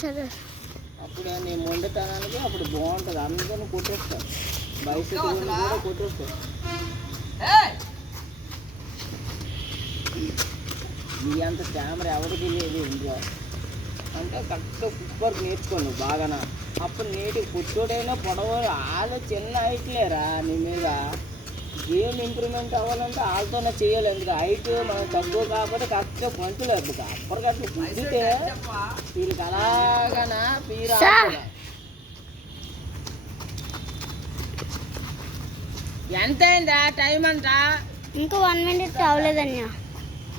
సరే అప్పుడు నీ మొండితనానికి అప్పుడు బాగుంటుంది. అందుకని కొట్టేస్తాను భవిష్యత్తు కూడా కొట్టేస్తాను. నీ అంత కెమెరా ఎవరికి లేదు ఇంట్లో అంటే కరెక్ట్గా కుక్కర్ నేర్చుకోండి బాగా. అప్పుడు నీటి పుట్టోడైనా పొడవ వాళ్ళు చిన్న హైట్లేరా నీ మీద. గేమ్ ఇంప్రూవ్మెంట్ అవ్వాలంటే వాళ్ళతోనే చేయాలి. ఎందుకు హైట్ మనం తక్కువ కాబట్టి కరెక్ట్గా పంచలేదు. అప్పటికట్లు గుద్దితే వీళ్ళకి అలాగనా పీరా. ఎంత అయిందా టైం అంతా? ఇంకా 1 minute అవ్వలేదన్నా.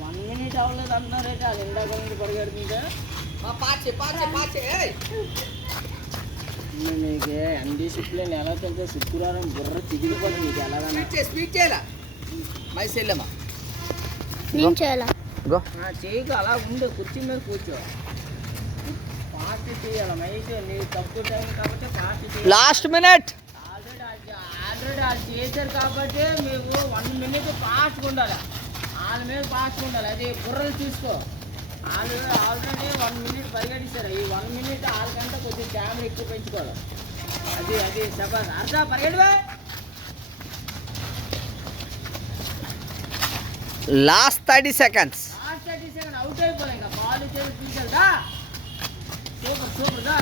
1 minute అవ్వలేదు అంటున్నారైతే అది ఇందాక నుంచి పరిగెడుతుంటే నీకు అన్డిసిప్లిన్ ఎలా తెలుసా? శుక్రవారం బుర్ర తిరిగిపోతుంది నీకు ఎలాగన్నా. స్పీడ్ చేయాలా మైసెల్లమ్మా నేను చేయాలా? చేయకు అలా ఉండు, కుర్చీ మీద కూర్చో. ఫాస్ట్ చేయాలి మైక్. నీకు తక్కువ టైం కాబట్టి ఫాస్ట్ చేయాలి. లాస్ట్ మినిట్ ఆల్రెడీ వాళ్ళు చేశారు కాబట్టి మీకు 1 minute ఫాస్ట్గా ఉండాలి. వాళ్ళ మీద ఫాస్ట్గా ఉండాలి. అది బుర్రలు చూసుకో. ఆల్రెడీ 1 minute పరిగెట్టిస్తారు. ఈ 1 minute వాళ్ళకంటే కొద్దిగా కెమెరా ఎక్కువ పెంచుకోవాలి. అది సబాస్ అర్థా పరిగెడివా. Last 30 seconds. Last 30 seconds out అయిపోలే. ఇంకా బాల్ చేసి తీసుకెళ్తా. సూపర్ దా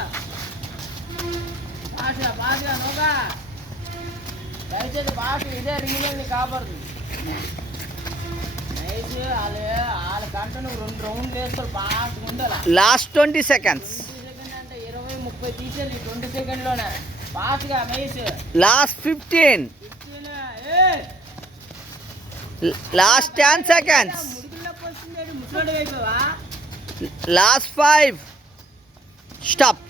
పాస్గా నోగా దయచేసి పాస్. ఇదే రీజన్ని కాపాడుతుంది. నైస్. వాళ్ళ కంట నువ్వు 2 rounds వేస్తావు. పాస్గా ఉండాలి. Last 20 seconds. 20 seconds అంటే 20-30 తీసేది 20 secondsలోనే. పాస్గా నైస్. లాస్ట్ 15. Last 10 seconds. ముడికిళ్ళకి వస్తుంది. ముసలాడు అయిపోవా? లాస్ట్ 5. స్టాప్.